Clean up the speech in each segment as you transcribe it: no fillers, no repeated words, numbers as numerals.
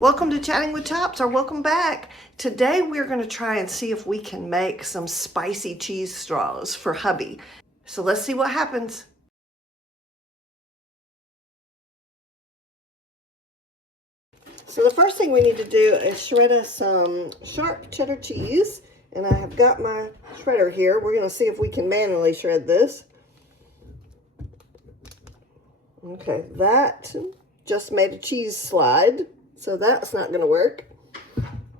Welcome to Chatting with Chops, or welcome back. Today we're going to try and see if we can make some spicy cheese straws for hubby. So let's see what happens. So the first thing we need to do is shred us some sharp cheddar cheese. And I have got my shredder here. We're going to see if we can manually shred this. Okay, that just made a cheese slide. So that's not going to work.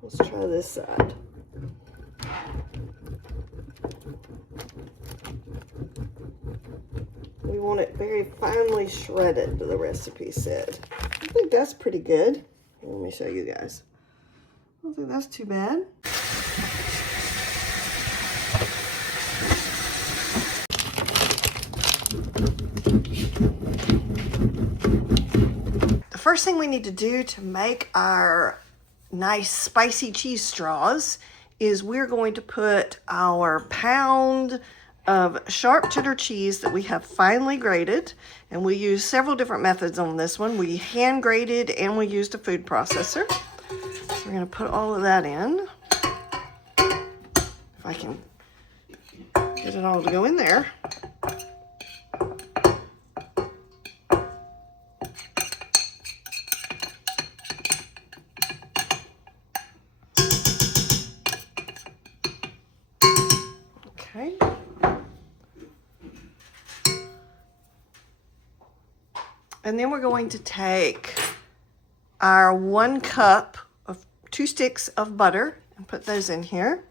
Let's try this side. We want it very finely shredded, the recipe said. I think that's pretty good. Let me show you guys. I don't think that's too bad. The first thing we need to do to make our nice spicy cheese straws is we're going to put our pound of sharp cheddar cheese that we have finely grated, and we use several different methods on this one. We hand grated and we used a food processor. So we're going to put all of that in. If I can get it all to go in there. Okay. And then we're going to take our 1 cup of 2 sticks of butter and put those in here.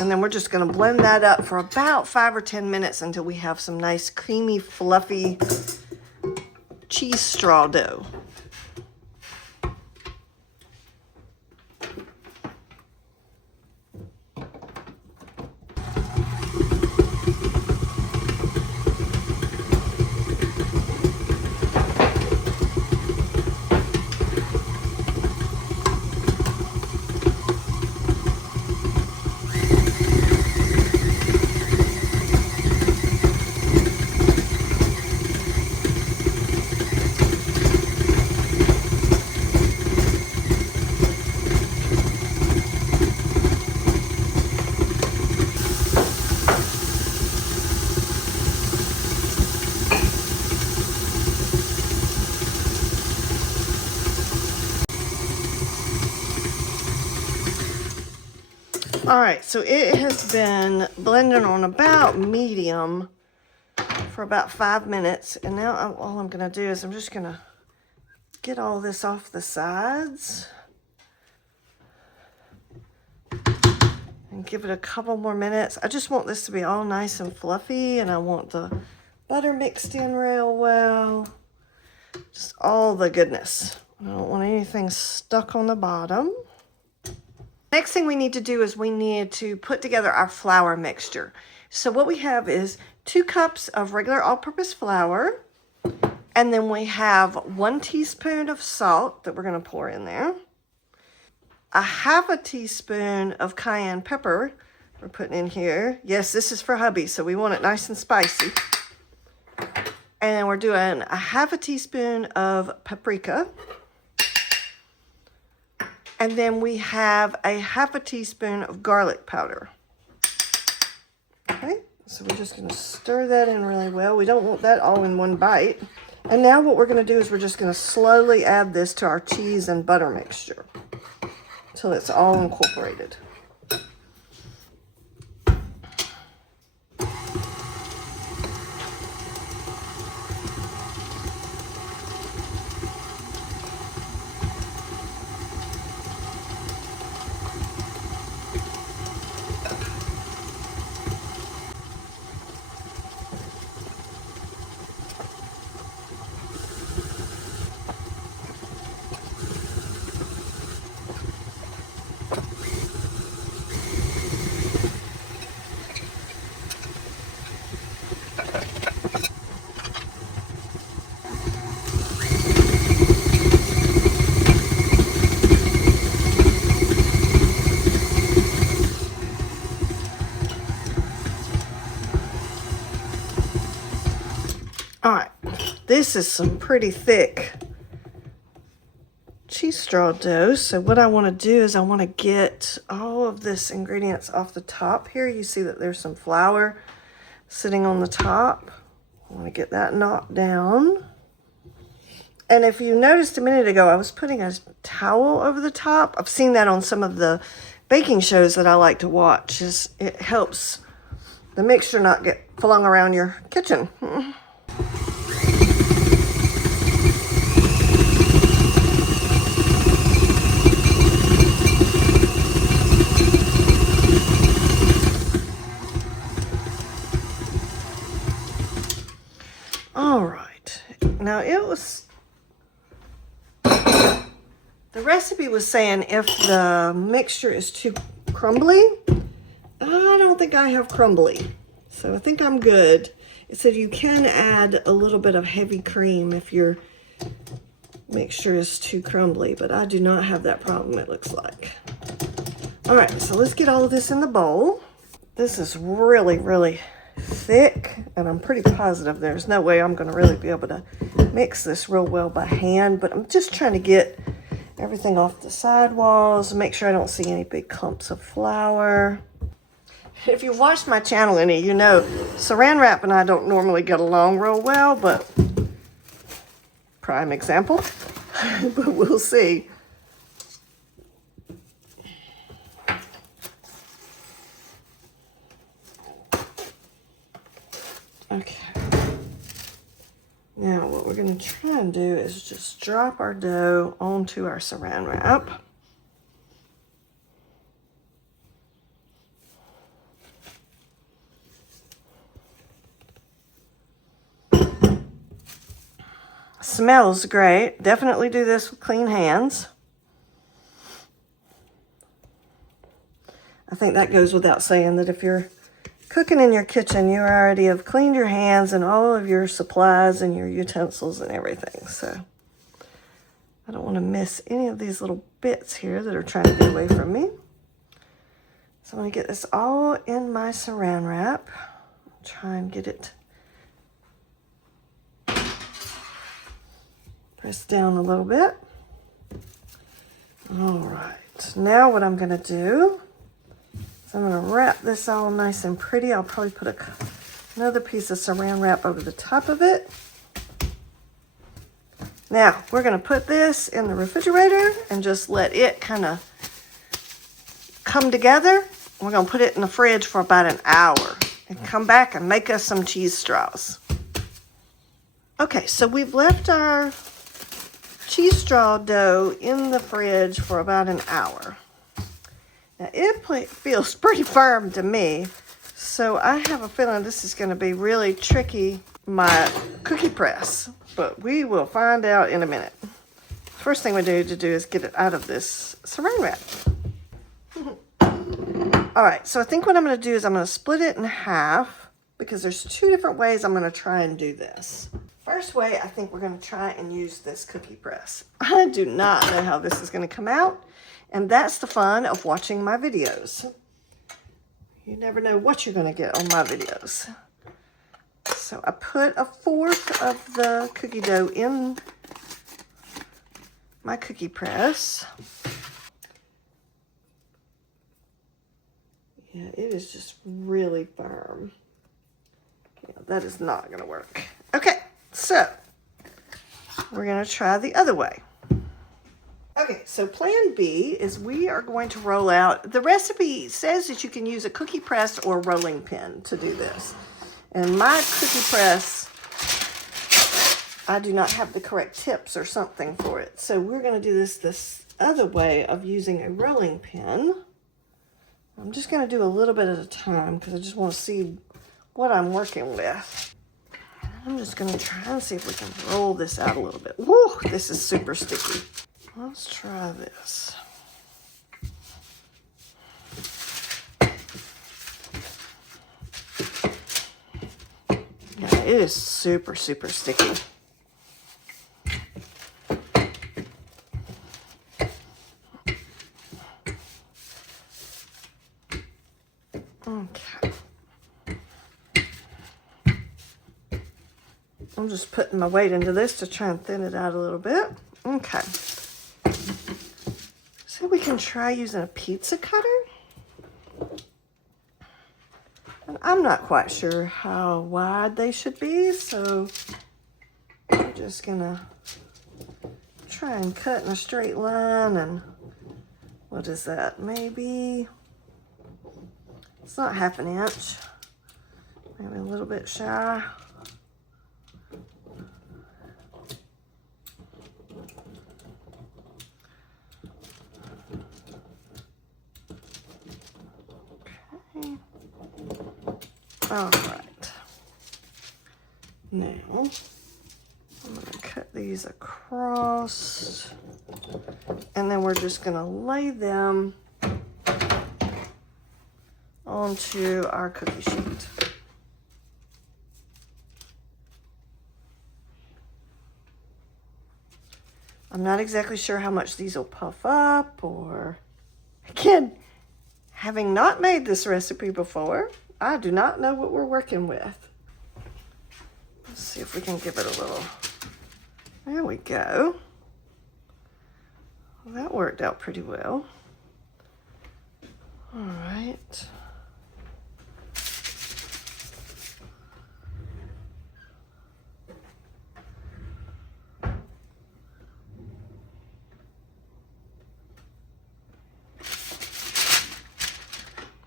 And then we're just going to blend that up for about 5 or 10 minutes until we have some nice creamy, fluffy cheese straw dough. All right, so it has been blending on about medium for about 5 minutes. And now all I'm going to do is I'm just going to get all this off the sides and give it a couple more minutes. I just want this to be all nice and fluffy, and I want the butter mixed in real well. Just all the goodness. I don't want anything stuck on the bottom. Next thing we need to do is we need to put together our flour mixture. So what we have is 2 cups of regular all-purpose flour, and then we have 1 teaspoon of salt that we're going to pour in there, a 1/2 teaspoon of cayenne pepper we're putting in here. Yes, this is for hubby, so we want it nice and spicy. And then we're doing a 1/2 teaspoon of paprika. And then we have a 1/2 teaspoon of garlic powder. Okay, so we're just going to stir that in really well. We don't want that all in one bite. And now what we're going to do is we're just going to slowly add this to our cheese and butter mixture until it's all incorporated. this is some pretty thick cheese straw dough. So what I want to do is I want to get all of this ingredients off the top here. You see that there's some flour sitting on the top. I want to get that knocked down. And if you noticed a minute ago, I was putting a towel over the top. I've seen that on some of the baking shows that I like to watch. It helps the mixture not get flung around your kitchen. All right, now the recipe was saying if the mixture is too crumbly, I don't think I have crumbly, so I think I'm good. It said you can add a little bit of heavy cream if your mixture is too crumbly, but I do not have that problem, it looks like. All right, so let's get all of this in the bowl. This is really, really thick, and I'm pretty positive there's no way I'm going to really be able to mix this real well by hand, but I'm just trying to get everything off the sidewalls, make sure I don't see any big clumps of flour. If you've watched my channel any, you know Saran Wrap and I don't normally get along real well, but prime example, but we'll see. Okay. Now what we're going to try and do is just drop our dough onto our Saran Wrap. Smells great. Definitely do this with clean hands. I think that goes without saying that if you're cooking in your kitchen, you already have cleaned your hands and all of your supplies and your utensils and everything. So I don't want to miss any of these little bits here that are trying to get away from me. So I'm going to get this all in my Saran Wrap. Try and get it pressed down a little bit. All right, now what I'm going to do, I'm going to wrap this all nice and pretty. I'll probably put another piece of Saran Wrap over the top of it. Now, we're going to put this in the refrigerator and just let it kind of come together. We're going to put it in the fridge for about an hour and come back and make us some cheese straws. Okay, so we've left our cheese straw dough in the fridge for about an hour. Now, it feels pretty firm to me, so I have a feeling this is going to be really tricky, my cookie press, but we will find out in a minute. First thing we need to do is get it out of this Saran Wrap. All right, so I think what I'm going to do is I'm going to split it in half because there's two different ways I'm going to try and do this. First way, I think we're going to try and use this cookie press. I do not know how this is going to come out. And that's the fun of watching my videos. You never know what you're going to get on my videos. So I put a fourth of the cookie dough in my cookie press. Yeah, it is just really firm. Yeah, that is not going to work. Okay, so we're going to try the other way. Okay, so plan B is we are going to roll out, the recipe says that you can use a cookie press or a rolling pin to do this. And my cookie press, I do not have the correct tips or something for it. So we're going to do this other way of using a rolling pin. I'm just going to do a little bit at a time because I just want to see what I'm working with. I'm just going to try and see if we can roll this out a little bit. Woo, this is super sticky. Let's try this. Yeah, it is super, super sticky. Okay. I'm just putting my weight into this to try and thin it out a little bit. Okay. So we can try using a pizza cutter. And I'm not quite sure how wide they should be, so I'm just gonna try and cut in a straight line. And what is that? Maybe it's not half an inch, maybe a little bit shy. Okay. All right. Now I'm going to cut these across, and then we're just going to lay them onto our cookie sheet. I'm not exactly sure how much these will puff up, or again, having not made this recipe before, I do not know what we're working with. Let's see if we can give it a little. There we go. Well, that worked out pretty well. All right.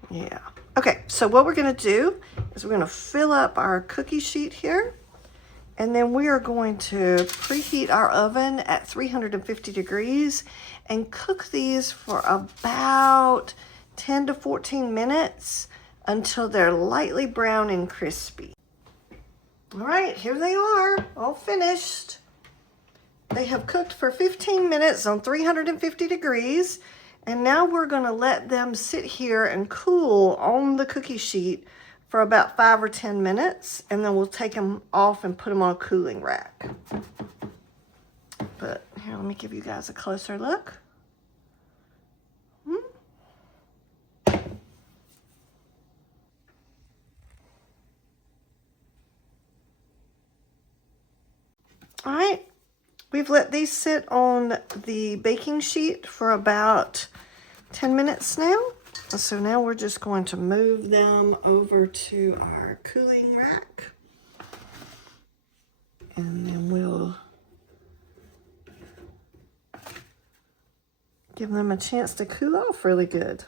Yeah. Okay, so what we're going to do is we're going to fill up our cookie sheet here, and then we are going to preheat our oven at 350 degrees and cook these for about 10 to 14 minutes until they're lightly brown and crispy. All right, here they are, all finished. They have cooked for 15 minutes on 350 degrees. And now we're going to let them sit here and cool on the cookie sheet for about 5 or 10 minutes. And then we'll take them off and put them on a cooling rack. But here, let me give you guys a closer look. All right. We've let these sit on the baking sheet for about 10 minutes now. So now we're just going to move them over to our cooling rack. And then we'll give them a chance to cool off really good.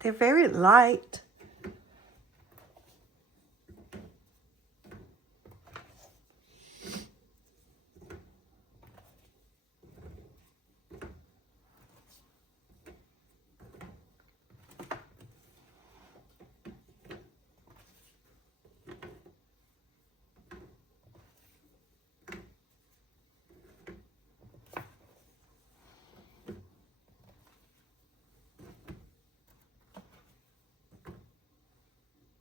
They're very light.